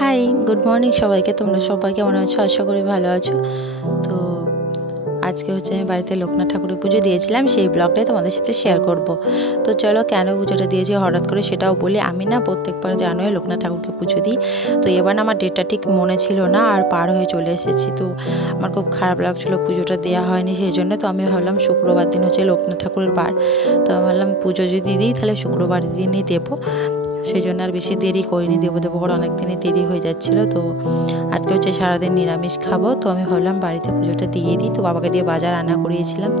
High, good morning সবাইকে। তোমরা সবাই কেমন আছো? আশা করি ভালো আছো। তো আজকে হচ্ছে আমি বাড়িতে লোকনাথ ঠাকুরের পুজো দিয়েছিলাম, সেই ব্লগটাই তোমাদের সাথে শেয়ার করব। তো চলো, কেন পুজোটা দিয়েছি হঠাৎ করে সেটাও বলি। আমি না প্রত্যেকবার জানোই লোকনাথ ঠাকুরকে পুজো দিই। তো এবার না আমার ডেটটা ঠিক মনে ছিল না, আর পার হয়ে চলে এসেছি। তো আমার খুব খারাপ লাগছিলো পুজোটা দেওয়া হয়নি, সেই জন্য। তো আমি ভাবলাম শুক্রবার দিন হচ্ছে লোকনাথ ঠাকুরের বার। তো আমি ভাবলাম পুজো যদি দিই তাহলে শুক্রবার দিনই দেবো। সেই জন্য আর বেশি দেরি করিনি, দেবো করে অনেক দিনই দেরি হয়ে যাচ্ছিলো। তো আজকে হচ্ছে সারাদিন নিরামিষ খাবো। তো আমি ভাবলাম বাড়িতে পুজোটা দিয়ে দিই। তো বাবাকে দিয়ে বাজার আনা করিয়েছিলাম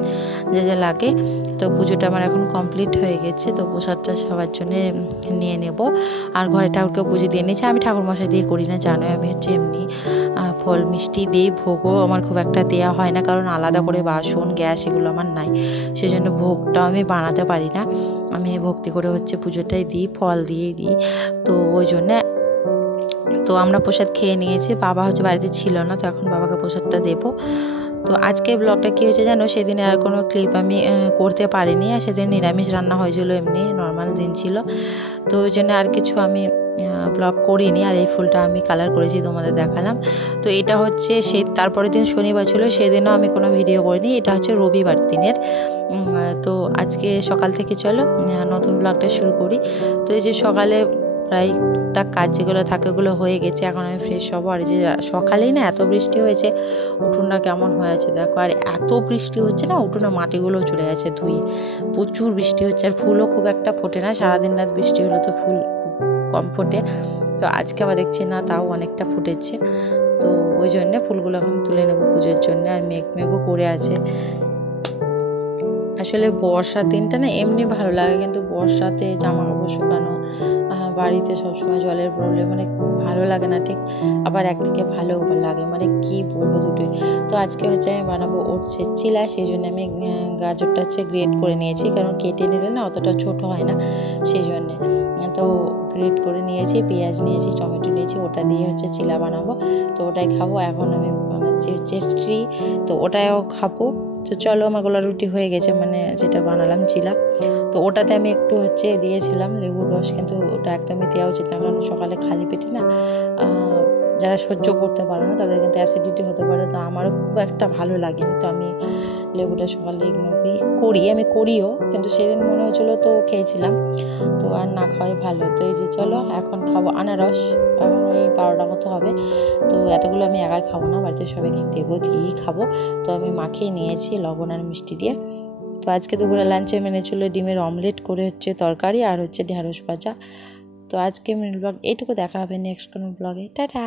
যা যা লাগে। তো পুজোটা আমার এখন কমপ্লিট হয়ে গেছে। তো প্রসাদটা সবার জন্যে নিয়ে নেব। আর ঘরে ঠাকুরকে পুজো দিয়ে নিয়েছি। আমি ঠাকুরমশাই দিয়ে করি না, জানোই। আমি হচ্ছে এমনি ফল মিষ্টি দিই। ভোগও আমার খুব একটা দেওয়া হয় না, কারণ আলাদা করে বাসন গ্যাস এগুলো আমার নাই। সেই জন্য ভোগটাও আমি বানাতে পারি না। আমি ভক্তি করে হচ্ছে পুজোটাই দিই, ফল দিয়েই দিই। তো ওই জন্যে তো আমরা প্রসাদ খেয়ে নিয়েছি। বাবা হচ্ছে বাড়িতে ছিল না, তো এখন বাবাকে প্রসাদটা দেবো। তো আজকে ব্লগটা কী হয়েছে জানো, সেদিনে আর কোনো ক্লিপ আমি করতে পারিনি। আর সেদিন নিরামিষ রান্না হয়েছিল, এমনি নর্মাল দিন ছিল। তো ওই জন্য আর কিছু আমি ব্লগ করিনি। আর এই ফুলটা আমি কালার করেছি, তোমাদের দেখালাম। তো এটা হচ্ছে সেই তারপরের দিন শনিবার ছিল, সেদিনও আমি কোনো ভিডিও করিনি। এটা হচ্ছে রবিবার দিনের। তো আজকে সকাল থেকে চলো নতুন ব্লগটা শুরু করি। তো এই যে সকালে প্রায় টুকটাক কাজ যেগুলো থাকে ওগুলো হয়ে গেছে। এখন আমি ফ্রেশ হবো। আর যে সকালেই না এত বৃষ্টি হয়েছে, উঠোনটা কেমন হয়ে আছে দেখো। আর এত বৃষ্টি হচ্ছে না, উঠোনে মাটিগুলোও চলে যাচ্ছে ধুয়ে। প্রচুর বৃষ্টি হচ্ছে। আর ফুলও খুব একটা ফোটে না, সারাদিন রাত বৃষ্টি হলো তো ফুল খুব কম ফোটে। তো আজকে আবার দেখছি না, তাও অনেকটা ফুটেছে। তো ওই জন্যে ফুলগুলো এখন তুলে নেবো পুজোর জন্য। আর মেঘ মেঘও করে আছে। আসলে বর্ষার দিনটা না এমনি ভালো লাগে, কিন্তু বর্ষাতে জামা কাপড় শুকানো, বাড়িতে সবসময় জলের প্রবলেম, মানে ভালো লাগে না ঠিক। আবার একদিকে ভালো লাগে, মানে কি বলবো দুটোই। তো আজকে হচ্ছে আমি বানাবো ওটসের চিলা। সেই জন্য আমি গাজরটা হচ্ছে গ্রেট করে নিয়েছি, কারণ কেটে নিলে না অতটা ছোট হয় না, সেই জন্যে। তো গ্রেট করে নিয়েছি, পেঁয়াজ নিয়েছি, টমেটো নিয়েছি, ওটা দিয়ে হচ্ছে চিলা বানাবো। তো ওটাই খাবো। এখন আমি বানাচ্ছি হচ্ছে ট্রি, তো ওটাও খাবো। তো চলো, আমার গোলা রুটি হয়ে গেছে, মানে যেটা বানালাম চিলা। তো ওটাতে আমি একটু হচ্ছে দিয়েছিলাম লেবুর রস, কিন্তু ওটা একদমই দেওয়া উচিত না, কারণ সকালে খালি পেটে না যারা সহ্য করতে পারে না তাদের কিন্তু অ্যাসিডিটি হতে পারে। তো আমারও খুব একটা ভালো লাগেনি, তো আমি লেবুটা সকালে ইগনোর আমি করিও, কিন্তু সেদিন মনে হয়েছিল তো খেয়েছিলাম। তো আর না খাওয়াই ভালো। তো এই যে চলো এখন খাবো আনারস। এখন ওই 12টা মতো হবে। তো এতগুলো আমি একাই খাবো না, বাড়িতে সবাইকে দেবো, দিয়েই খাবো। তো আমি মাখিয়ে নিয়েছি লবণ আর মিষ্টি দিয়ে। তো আজকে দুপুরে লাঞ্চে মেনে ছিল ডিমের অমলেট করে হচ্ছে তরকারি, আর হচ্ছে ঢেঁড়স ভাজা। তো আজকে মিনি ব্লগ এইটুকু, দেখা হবে নেক্সট কোনো ব্লগে। টাটা।